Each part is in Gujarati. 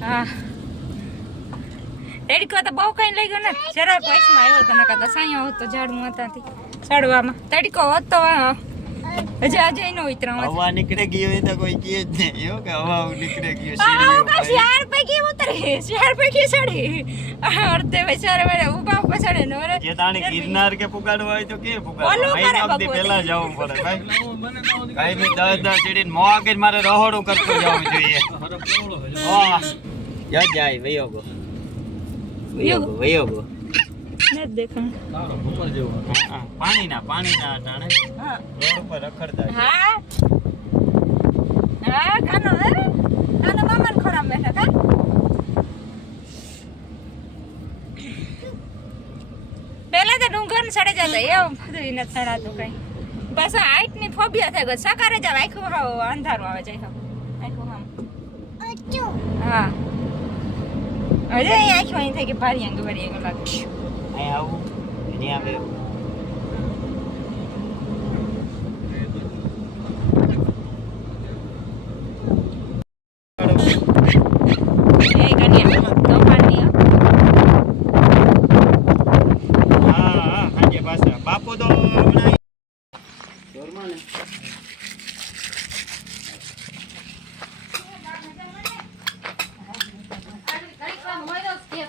હા. રેડકો તો બહુ કઈ લઈ ગયો ને. જરા પૈસમાં આવ્યો તો નકા તો સાયો હતો ઝાડમાં હતાથી. ચડવામાં તડકો હતો. હજી આજે નો ઉતરા હવા નીકળે ગઈ તો કોઈ કહે જ નહીં. એવું કે હવા નીકળે ગયો આવો કા પૈકી ઉતરે? શિયાળ પૈકી ચડી? ચડે ને જે તાણે ગિરનાર કે પુગાડવા હોય તો કે બપોરે. પહેલા જવું પડે ભાઈ. ભાઈ દસ દસ સીડીને મોં આગળ મારે રહોડું કરતું જવું જોઈએ. હા જા જાય વયો ગો વયો ગો વયો ગો ને દેખાણ હા, ટાણે રોડ ઉપર રખડતા હા. હા કાનો હે? કાનો મામાને ખોરામ બેઠા કા પેલા તો ડુંગર સડે જતા એવું બધું ઈ નથી ચડાતું કઈ. બસ હાઈટની ફોબિયા થઈ ગઈ સકારે જાવ આખું હાવ અંધારું આવે જાય. આખું આમ હા. અરે આખું અહીં થઈ કે ભારી અંગ ભારી અંગ લાગે. અહીં આવું એની આવે એવું. એ કન્યા તોફાની હો. હા હા હાંજે પાછા બાપુ તો હમણાં જોરમાં ને સીતારામ સીતારામ મજામાં મજામાં ને જય બાને બા બા જા રે મારી માં રે પૈકી ના રે સીતારામ કર લે બા બા અરે મારી માં હા સીતારામ કર લે પૈકી લાગે લે આઈને.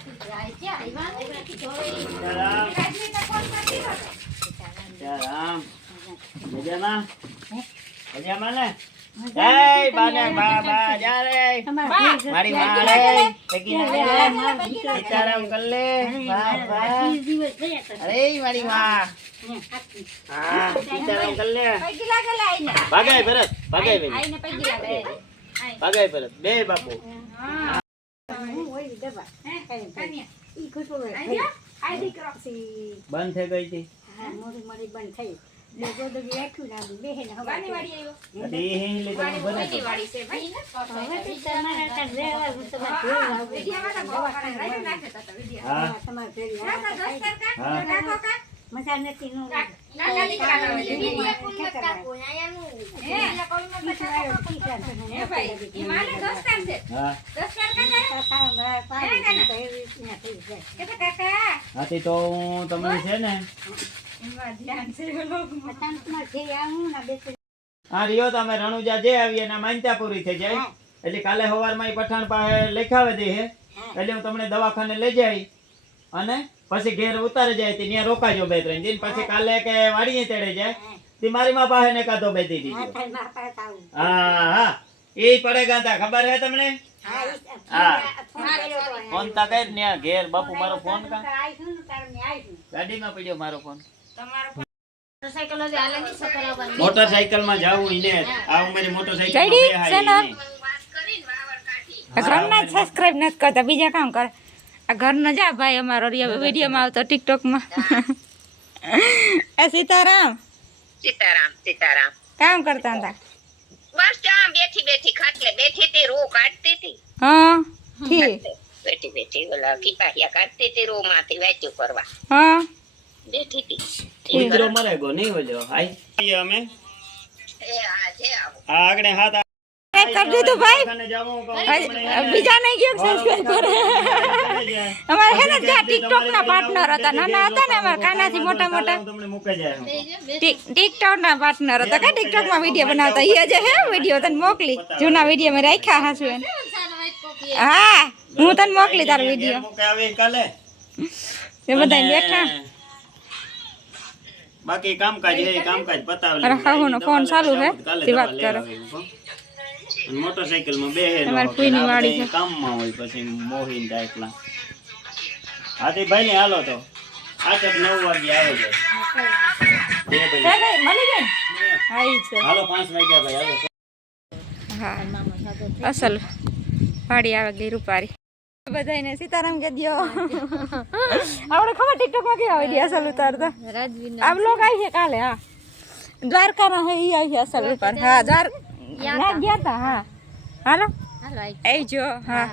ભાગાય ભરત ભાગાય ભાગાય ભરત. બે બાપુ. જા. આઈ દીકરો. બંધ થઈ ગઈ હતી હા મોરી વાની વાડી આવ્યો. અરે હે લે તમે વાડી ને મોટી વાડી છે ભાઈ. હા, વિડિયામાં તો બહુ સારા રાઈડ નાખે તો તો વિડિયા. હા નાના દોસ્તાર કા? હા. કાકો કા? મજા નથી નું કા- નાના દીકરાના હોય છે. વિડિયા. તમારા ઘરે ઈ. હા દોસ્તાર કે તો તો હું તમને છે ને. હા રિયો તમે રણુજા જે આવીએ એના માનતા પૂરી થઈ જાય. એટલે કાલે સવારમાં પઠાણ પાસે લખાવે દે હે. એટલે હું તમને દવાખાને લઈ જાય. અને પછી ઘેર ઉતારે જાય તે ત્યાં રોકાજો બે ત્રણ દિન. પછી કાલે કે વાડીએ તેડે જાય તે મારી માં પાસે ને કાતો બેતી દીધી. હા હા એ પડે ગાતા ખબર હે તમને? હા ફોન તા કર ને ઘેર બાપુ મારો ફોન કા? ગાડીમાં પડ્યો મારો ફોન. તમારો મોટરસાઇકલમાં જાવું ઈને આ ઉંમરે મોટરસાઇકલમાં જયડી, બેહાય શેના? ઈને. આ ઘરના જ સબસ્ક્રાઇબ નથી કરતા. બીજા કામ કરે. આ ઘરનો જા ભાઈ અમારો વિડીયોમાં આવતો ટિકટોકમાં એ સીતારામ. સીતારામ સીતારામ. કામ કરતા હતા? બસ જો આમ બેઠી બેઠી ખાટલે બેઠી હતી રૂ કાઢતી હતી. હા ઠીક. બેઠી બેઠી ઓલા કિપાહિયા કાઢતી હતી રૂ માંથી વેચ્યું કરવા હા. બેઠી હતી. ઇન્દ્રો મરે ગો નહીં હોજો હાય. અમે એ આ છે આવું. આ આગળ હાથ કરી દીધું ભાઈ દવાખાને જાવું કહું હજી- તમને હે ને બીજા નહીં ગયો સબસ્ક્રાઇબ કરે અમારે હે ને જ્યાં ટિકટોક ના પાર્ટનર હતા નાના હતા ને અમારા કાનાથી મોટા મોટા હું તમને મૂકે જાય હું. ટિકટોક ના પાર્ટનર હતા કે ટિકટોકમાં વીડિયો બનાવતા એ જે હે વીડિયો તને મોકલી જૂના વીડિયો મેં રાખ્યા હાસુ એને હા હું તને મોકલી તારો ઘેર વીડિયો મૂકે આવી કાલે એ બધા અને બેઠા બાકી કામકાજ હે કામકાજ પતાવી અરે હાહુનો ફોન ચાલુ હે? કાલે તે દવા વાત લઈ કરો. આવી માં બેહે બધાય કામમાં હોય પછી મોહીન જાય એકલા. હાથી ભાઈ ને હાલો તો. આઠ નવ વાગે આવે છે. હાલો પાંચ વાગ્યા ભાઈ હાલો. હા. અસલ પાડી આવે ગઈ રૂપારી. બધાને સીતારામ કે દ્યો. આપણે ખબર ટિકટોકમાં કેવા અસલ ઉતારતા. આ બ્લોગ આવી છે કાલે હા. દ્વારકા ના હે ઈ આવી અસલ ઉપર હા દ્વાર ના ગયા હતા હા. હાલો. આવી જો હા.